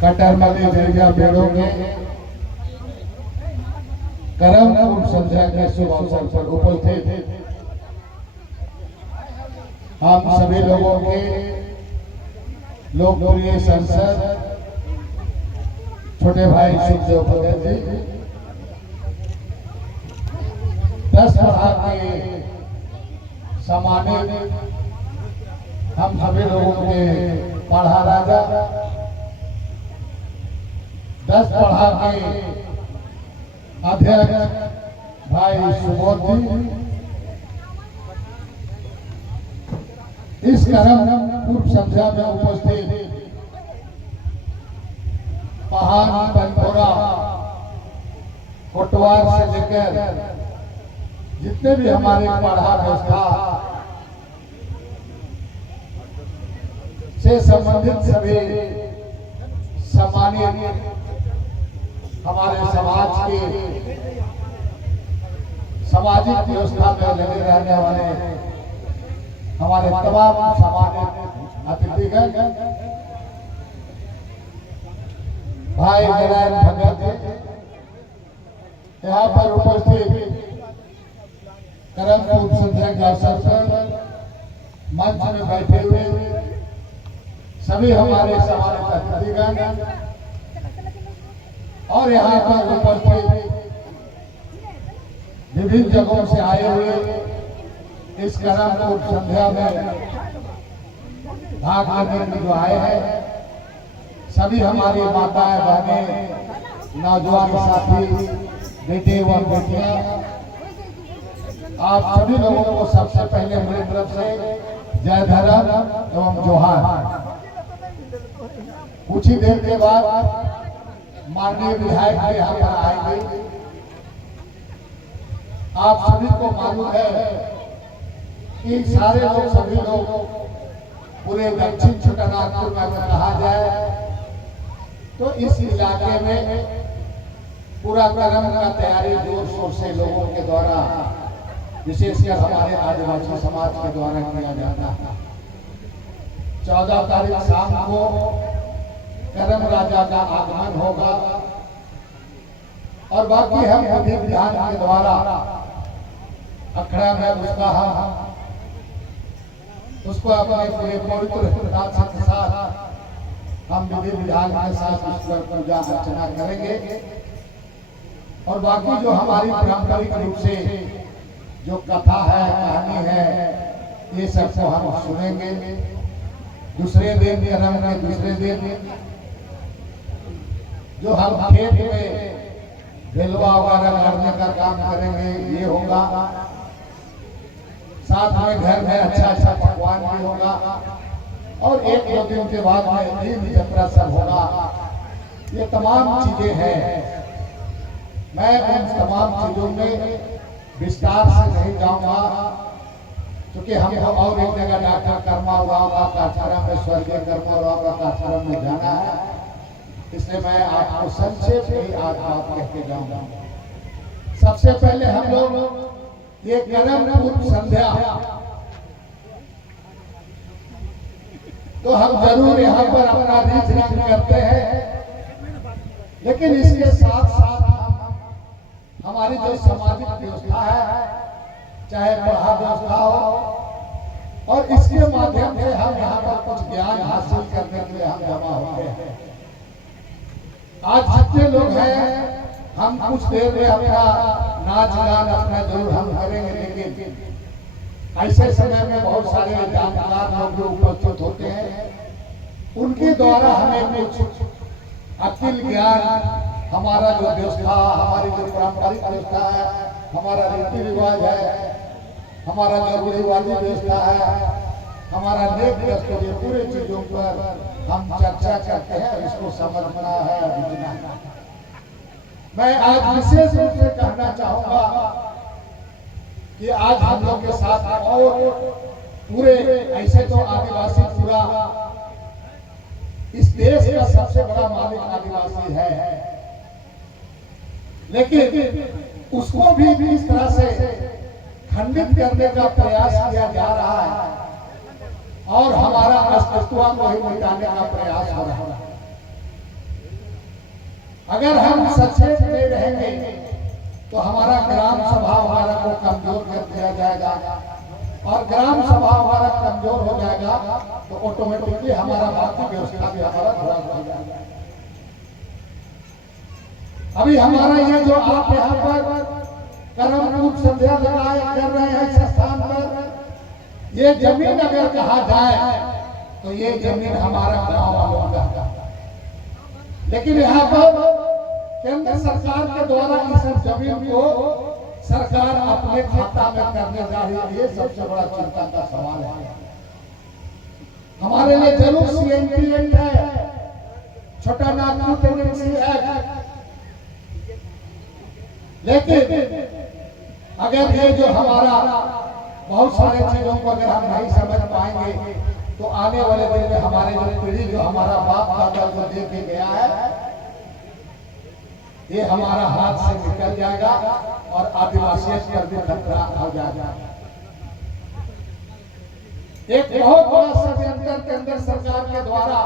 कटरमली देविया बेड़ों में करम पूर्व संध्या के शुभ अवसर पर उपस्थित हम सभी लोगों के लोकप्रिय सांसद छोटे भाई सुखदेव पटेल जी 10 पढ़ा के सम्मानित हम सभी लोगों के पढ़ा राजा 10 पढ़ा के अध्यक्ष भाई सुबोध जी, इस करम पूर्व संध्या में उपस्थित पहाड़ बनपुरा कोटवार से लेकर जितने भी हमारे पढ़ा व्यवस्था से संबंधित सभी सम्मानित हमारे समाज के सामाजिक व्यवस्था में लगे रहने वाले हमारे तमाम सम्मानित अतिथिगण, भाई नारायण भगत यहाँ पर उपस्थित करम पूर्व संध्या के अवसर पर मंच में बैठे हुए सभी हमारे सम्मानित अतिथिगण और यहाँ पर उपस्थित विभिन्न जगहों से आए हुए इस करम पूर्व संध्या में भाग लेने में जो आए हैं सभी हमारी माताएं बहनें, नौजवान साथी, बेटे व बेटियां, आप सभी लोगों को सबसे पहले मेरी तरफ से जय धर्म एवं जोहार। कुछ ही देर के बाद माननीय विधायक भी यहाँ पर आएंगे। आप सभी को मालूम है कि सारे लोग सभी लोग पूरे दक्षिण छोटानागपुर में अगर कहा जाए तो इस इलाके में पूरा करम का तैयारी जोर शोर से लोगों के द्वारा, विशेषकर हमारे आदिवासी समाज के द्वारा किया जाता है। 14 तारीख शाम को करम राजा का आगमन होगा और बाकी हम विधि विधान के द्वारा अखड़ा में उसको अपने पूरे पवित्र के साथ हम विधि विधान के साथ उसको पूजा अर्चना करेंगे और बाकी जो हमारी पारंपरिक रूप से जो कथा है, कहानी है, ये सबको हम सुनेंगे। दूसरे दिन करम के दूसरे दिन जो हम खेत में ढेलवा वगैरह करने का काम करेंगे ये होगा। साथ में घर में अच्छा पकवान भी होगा और 1-2 दिन के बाद में तीन यात्रा सब होगा। ये तमाम चीजें हैं। मैं उन तमाम चीजों में विस्तार से नहीं जाऊंगा क्योंकि हमको और एक जगह डॉक्टर कर्मा राव का काठाराम में, स्वर्गीय कर्मा राव का काठाराम में जाना है, इसलिए मैं आपको संक्षेप में आज बात कह के जाऊंगा। सबसे पहले हम लोग ये करम पूर्व संध्या तो हम जरूर यहाँ पर अपना रीत करते हैं, लेकिन इसके साथ साथ हमारी जो सामाजिक व्यवस्था है, चाहे पढ़ा व्यवस्था हो, और इसके माध्यम से हम यहाँ पर कुछ ज्ञान हासिल करने के लिए हम जमा होते हैं। आज जितने लोग हैं हम कुछ देर में अपना नाच गान अपना जरूर हम करेंगे, लेकिन ऐसे समय में बहुत सारे जानकार लोग जो उपस्थित होते हैं उनके द्वारा हमें कुछ अकिल ज्ञान, हमारा जो व्यवस्था, हमारी जो पारंपरिक व्यवस्था है, हमारा रीति रिवाज है, हमारा जो रिवाजी व्यवस्था है, हमारा नेक व्यवस्था, ये पूरे चीजों पर हम चर्चा करते हैं। इसको समझना है, बुझना है। मैं आज विशेष रूप से कहना चाहूंगा कि आज हम लोग के साथ और पूरे, ऐसे तो आदिवासी पूरा इस देश का सबसे बड़ा मालिक आदिवासी है, लेकिन उसको भी इस तरह से खंडित करने का प्रयास किया जा रहा है और हमारा अस्तित्व को ही मिटाने का प्रयास हो रहा है। अगर हम सचेत में रहेंगे तो हमारा ग्राम सभा हमारा को कमजोर कर दिया जाएगा, और ग्राम सभा हमारा कमजोर हो जाएगा तो ऑटोमेटिकली हमारा बाकी व्यवस्था भी हमारा ध्वस्त हो जाएगा। अभी हमारा ये जो आप यहाँ पर कर्मपूर्ण संध्या लगाए कर रहे हैं इस स्थान पर, ये जमीन अगर कहा जाए तो ये जमीन हमारा गांव वालों का, लेकिन यहाँ पर केंद्र सरकार के द्वारा इस जमीन को सरकार अपने खाता में करने जा रही है। ये सबसे बड़ा चिंता का सवाल है। हमारे लिए जरूर सीएनटी एक्ट है, छोटा नागपुर टेंडेंसी एक्ट, लेकिन अगर ये जो हमारा बहुत सारे चीजों को अगर हम नहीं समझ पाएंगे तो आने वाले दिन में हमारे जो पीढ़ी जो हमारा बाप दादा जो दे के गया है ये हमारा हाथ से निकल जाएगा और आदिवासियों पर भी खतरा हो जाएगा। एक बहुत बड़ा षड्यंत्र केंद्र सरकार के द्वारा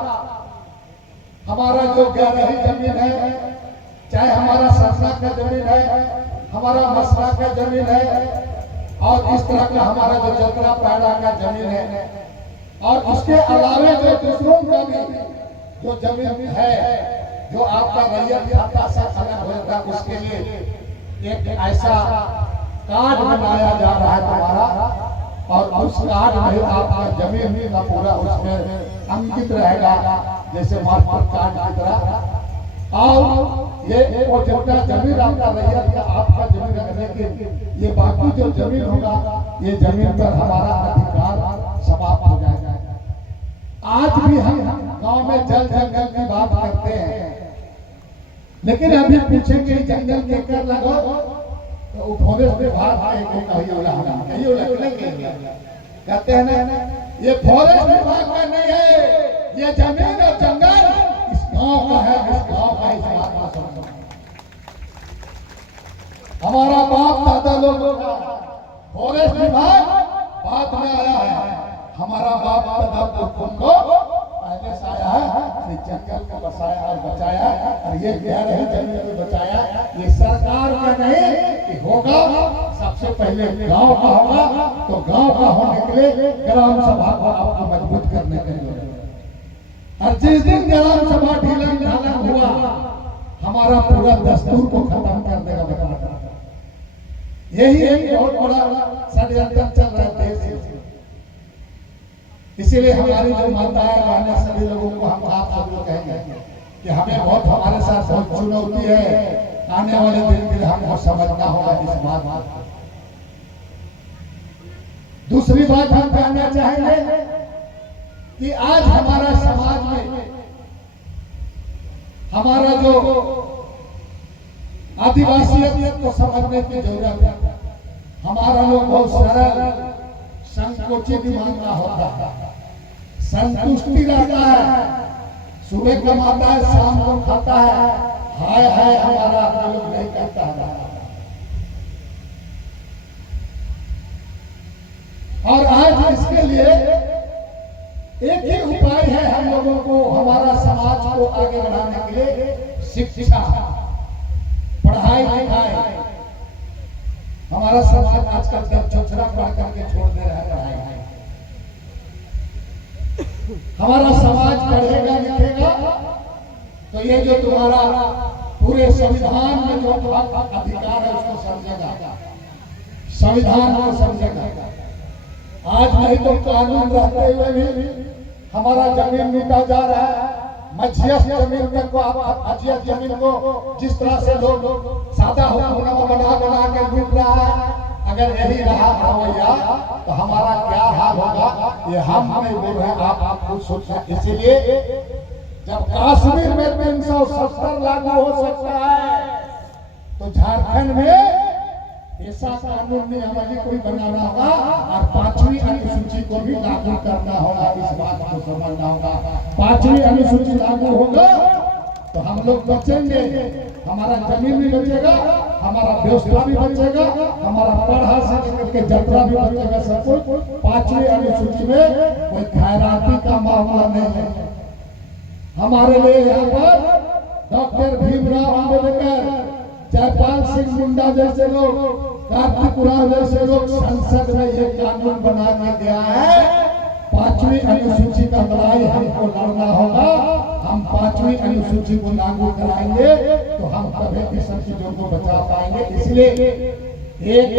हमारा जो गहरी जमीन है, चाहे हमारा सरसा का जमीन है, हमारा मसरा का जमीन है, और इस तरह का हमारा जो जतरा पैड़ा का जमीन है, और उसके अलावे जो दूसरों का भी जो जमीन है जो आपका रैयत खाता से अलग होता है, उसके लिए एक ऐसा कार्ड बनाया जा रहा है तुम्हारा, और उस कार्ड में आपका जमीन का पूरा उसमें अंकित रहेगा जैसे मास्टर कार्ड की तरह। और ये वो जितना जमीन आपका रैयत का आपका जमीन रखने के ये बाकी जो जमीन होगा ये जमीन पर हमारा अधिकार समाप्त हो जाएगा। आज भी हम गांव में जल जंगल की बात करते हैं, लेकिन अभी पूछेंगे जंगल के कर लगो तो फॉरेस्ट विभाग कहते हैं ना, ये फॉरेस्ट विभाग का नहीं है, ये जमीन और जंगल इस गांव का है, इस गांव का इस बात का समझो। हमारा बाप दादा लोगों का फॉरेस्ट विभाग बाद में आया है, हमारा बाप दादा को पहले से आया है, जंगल को बसाया और बचाया, और ये कह रहे जंगल को बचाया, ये सरकार का नहीं कि होगा सबसे पहले गांव का होगा, तो गांव का होने के लिए ग्राम सभा को आपको मजबूत करने के लिए, और जिस दिन ग्राम सभा ढीलन ढालन हुआ हमारा पूरा दस्तूर को खत्म कर देगा बताता। यही एक बहुत बड़ा षड्यंत्र चल रहा है देश में। इसीलिए हमारी जो माताएं बहनें सभी लोगों को हम आप सब लोग कहेंगे कि हमें बहुत हमारे साथ बहुत चुनौती है, आने वाले दिन के लिए हमको समझना होगा इस बात को। दूसरी बात हम कहना चाहेंगे कि आज हमारा समाज में हमारा जो आदिवासियत को समझने की जरूरत है। हमारा लोग बहुत सरल संकोचित दिमाग का होता है, संतुष्टि रहता है, सुबह कमाता है शाम को खाता है, हाय हाय हमारा लोग नहीं करता है। और आज इसके लिए एक ही उपाय है हम लोगों को, हमारा समाज को आगे बढ़ाने के लिए शिक्षा, पढ़ाई लिखाई। हमारा समाज आजकल जब छोछरा पढ़ करके छोड़ दे रहा है पढ़ाई। हमारा समाज पढ़ेगा लिखेगा तो ये जो तुम्हारा पूरे संविधान में जो अधिकार है उसको समझेगा, संविधान को समझेगा। आज नहीं तो कानून रहते हुए भी हमारा जमीन लूटा जा रहा है। मझिया जमीन तक को आप मझिया जमीन को जिस तरह से लोग सादा हुक्मनामा बना के लूट रहा है, अगर यही रहा रवैया तो हमारा क्या हाल होगा ये हम नहीं बोल रहे, आप खुद सोचें। इसीलिए जब कश्मीर में 370 लागू हो सकता है तो झारखंड में ऐसा कानून नियमावली कोई बनाना होगा और 5वीं अनुसूची को भी लागू करना होगा। इस बात को समझना होगा। 5वीं अनुसूची लागू होगा तो हम लोग बचेंगे, हमारा जमीन भी बचेगा, हमारा व्यवस्था भी बचेगा, हमारा पढ़ा से लेकर के जतरा भी बचेगा, सब कुछ। 5वीं अनुसूची में कोई खैराती का मामला नहीं है। हमारे लिए यहाँ पर डॉक्टर भीमराव अम्बेडकर, जयपाल सिंह मुंडा जैसे लोग, कार्तिक उरांव जैसे लोग संसद में ये कानून बना के दिया है 5वीं अनुसूची का लड़ाई हमको लड़ना होगा। हम 5वीं अनुसूची को लागू कराएंगे तो हम कभी इन सब चीजों को बचा पाएंगे। इसलिए एक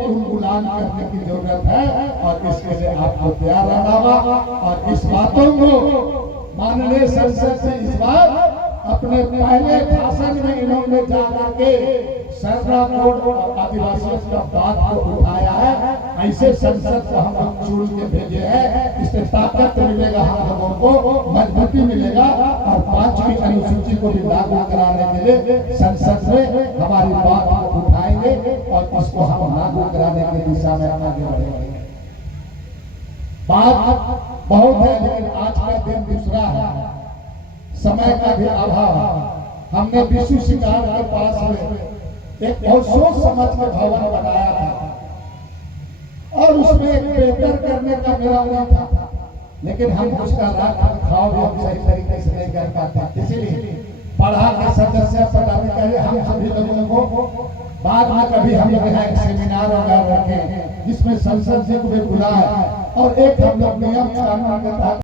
उलगुलान करने की जरूरत है और इसके लिए आपको तैयार रहना होगा। और इस बातों को माननीय संसद से इस बार अपने पहले भाषण में इन्होंने जाकर के सरना कोड और आदिवासियों का बात को उठाया है। ऐसे संसद को हम लोग चुन के भेजे हैं, इससे ताकत मिलेगा, हम लोगों को मजबूती मिलेगा और 5वीं अनुसूची को भी लागू कराने के लिए संसद में हमारी बात को उठाएंगे और इसको हम लागू कराने की दिशा में आगे बढ़ेंगे। बात बहुत है लेकिन आज का दिन दूसरा है, समय का भी अभाव है। हमने विश्व शिकार के पास में एक बहुत सोच समझ के भवन बनाया था और उसमें एक बेहतर करने का मेरा मन था, लेकिन हम उसका रखरखाव भी हम सही तरीके से नहीं कर पाते। इसीलिए पढ़ा के सदस्य पदाधिकारी हम सभी लोगों को बाद में कभी हम लोग यहाँ एक सेमिनार वगैरह रखे जिसमें संसद से को भी बुलाए और एक हम लोग नियम कानून के तहत